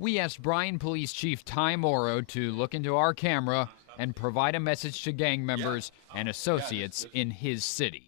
We asked Bryan Police Chief Ty Morrow to look into our camera and provide a message to gang members and associates in his city.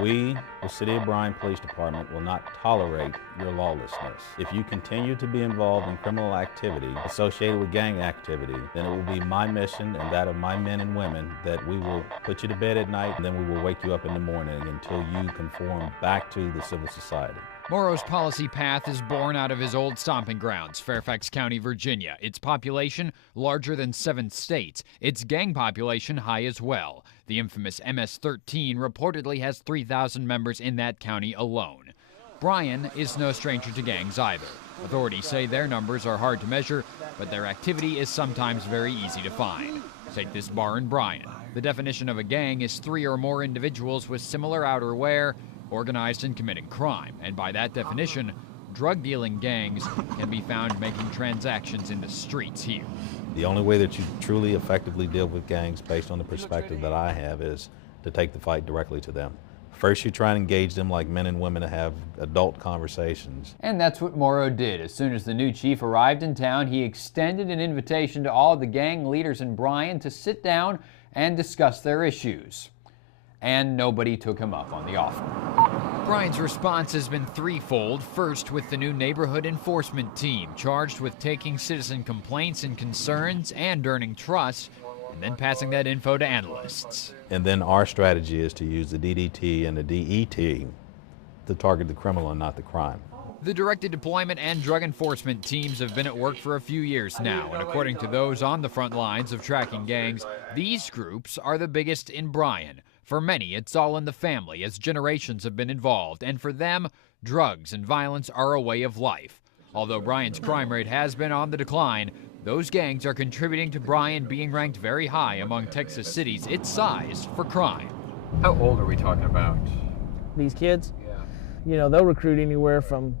We, the City of Bryan Police Department, will not tolerate your lawlessness. If you continue to be involved in criminal activity associated with gang activity, then it will be my mission and that of my men and women that we will put you to bed at night and then we will wake you up in the morning until you conform back to the civil society. Morrow's policy path is born out of his old stomping grounds, Fairfax County, Virginia. Its population larger than 7 states. Its gang population high as well. The infamous MS-13 reportedly has 3,000 members in that county alone. Bryan is no stranger to gangs either. Authorities say their numbers are hard to measure, but their activity is sometimes very easy to find. Take this bar in Bryan. The definition of a gang is 3 or more individuals with similar outerwear, organized and committing crime, and by that definition, drug-dealing gangs can be found making transactions in the streets here. The only way that you truly effectively deal with gangs, based on the perspective that I have, is to take the fight directly to them. First, you try and engage them like men and women to have adult conversations. And that's what Morrow did. As soon as the new chief arrived in town, he extended an invitation to all the gang leaders in Bryan to sit down and discuss their issues. And nobody took him up on the offer. Bryan's response has been threefold. First, with the new neighborhood enforcement team, charged with taking citizen complaints and concerns and earning trust, and then passing that info to analysts. And then our strategy is to use the DDT and the DET to target the criminal and not the crime. The directed deployment and drug enforcement teams have been at work for a few years now, and according to those on the front lines of tracking gangs, these groups are the biggest in Bryan. For many, it's all in the family, as generations have been involved, and for them, drugs and violence are a way of life. Although Bryan's crime rate has been on the decline, those gangs are contributing to Bryan being ranked very high among Texas cities its size for crime. How old are we talking about? These kids? Yeah. You know, they'll recruit anywhere from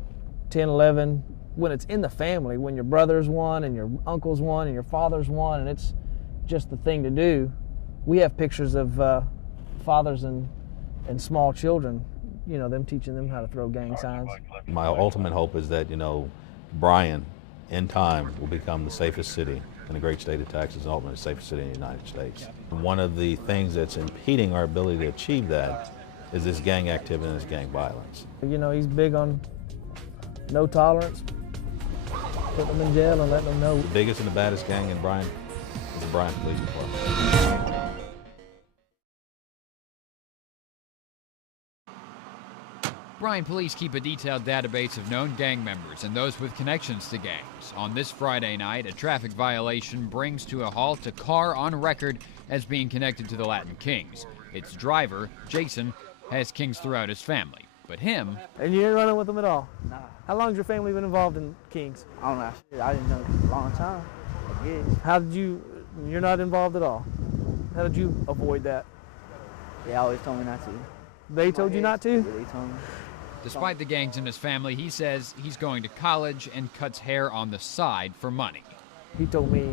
10, 11, when it's in the family, when your brother's one and your uncle's one and your father's one, and it's just the thing to do. We have pictures of fathers and small children, you know, them teaching them how to throw gang signs. My ultimate hope is that, you know, Bryan, in time, will become the safest city in the great state of Texas and ultimately the safest city in the United States. One of the things that's impeding our ability to achieve that is this gang activity and this gang violence. You know, he's big on no tolerance, putting them in jail and letting them know. The biggest and the baddest gang in Bryan is the Bryan Police Department. Bryan police keep a detailed database of known gang members and those with connections to gangs. On this Friday night, a traffic violation brings to a halt a car on record as being connected to the Latin Kings. Its driver, Jason, has Kings throughout his family, but him... And you ain't running with them at all? Nah. How long has your family been involved in Kings? I don't know. I didn't know a long time. I guess. How did you're not involved at all? How did you avoid that? They always told me not to. They told you not to? Yeah, they told me. Despite the gangs in his family, he says he's going to college and cuts hair on the side for money. He told me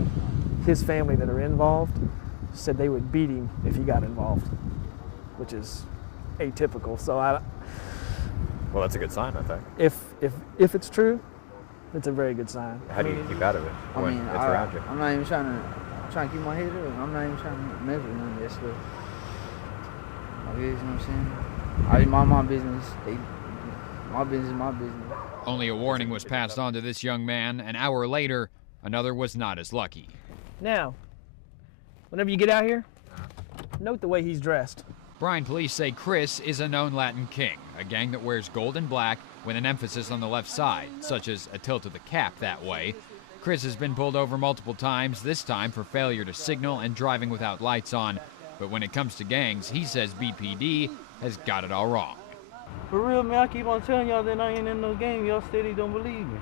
his family that are involved said they would beat him if he got involved, which is atypical. So Well, that's a good sign, I think. if it's true, it's a very good sign. How do you keep out of it when it's around you? I'm not even trying to keep my head up. I'm not even trying to mess with none of that stuff. I guess, you know what I'm saying? I mind my business. My business is my business. Only a warning was passed on to this young man. An hour later, another was not as lucky. Now, whenever you get out here, note the way he's dressed. Bryan police say Chris is a known Latin King, a gang that wears gold and black with an emphasis on the left side, such as a tilt of the cap that way. Chris has been pulled over multiple times, this time for failure to signal and driving without lights on. But when it comes to gangs, he says BPD has got it all wrong. For real, man, I keep on telling y'all that I ain't in no game. Y'all steady don't believe me.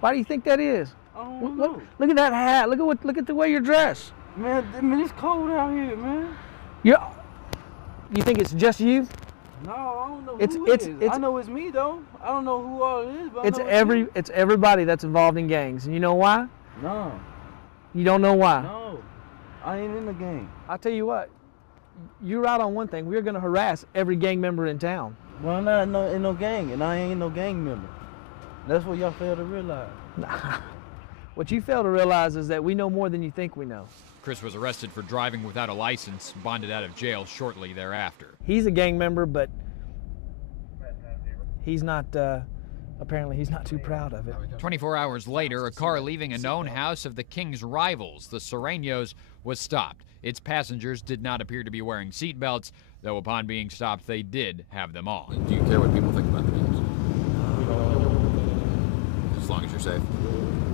Why do you think that is? I don't know. Look at that hat. Look at the way you're dressed. Man, it's cold out here, man. You think it's just you? No, I don't know It's- who it's- it is. it's- I know it's me, though. I don't know who all it is, but It's I know me. it's everybody that's involved in gangs. And you know why? No, You don't know why. no. I ain't in the game. I'll tell you what. You're right on one thing. We're going to harass every gang member in town. Well, I'm not in no gang, and I ain't no gang member. That's what y'all fail to realize. What you fail to realize is that we know more than you think we know. Chris was arrested for driving without a license, bonded out of jail shortly thereafter. He's a gang member, but he's not, apparently he's not too proud of it. 24 hours later, a car leaving a known house of the Kings' rivals, the Sureños, was stopped. Its passengers did not appear to be wearing seatbelts, though upon being stopped, they did have them on. Do you care what people think about the Kings? As long as you're safe.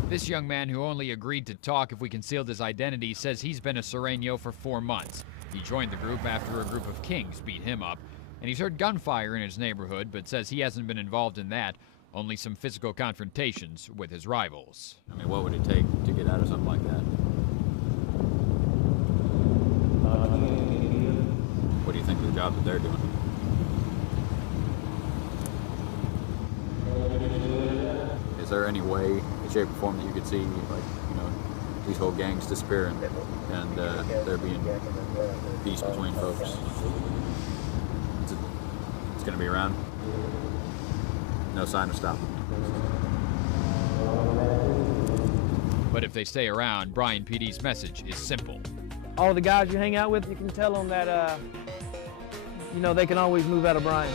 This young man, who only agreed to talk if we concealed his identity, says he's been a Sureño for 4 months. He joined the group after a group of Kings beat him up, and he's heard gunfire in his neighborhood, but says he hasn't been involved in that, only some physical confrontations with his rivals. I mean, what would it take to get out of something like that? What do you think of the job that they're doing? Is there any way, shape, or form that you could see, like, you know, these whole gangs disappearing and there being peace between folks? It's going to be around. No sign of stopping. But if they stay around, Bryan PD's message is simple. All the guys you hang out with, you can tell them that, you know, they can always move out of Bryan.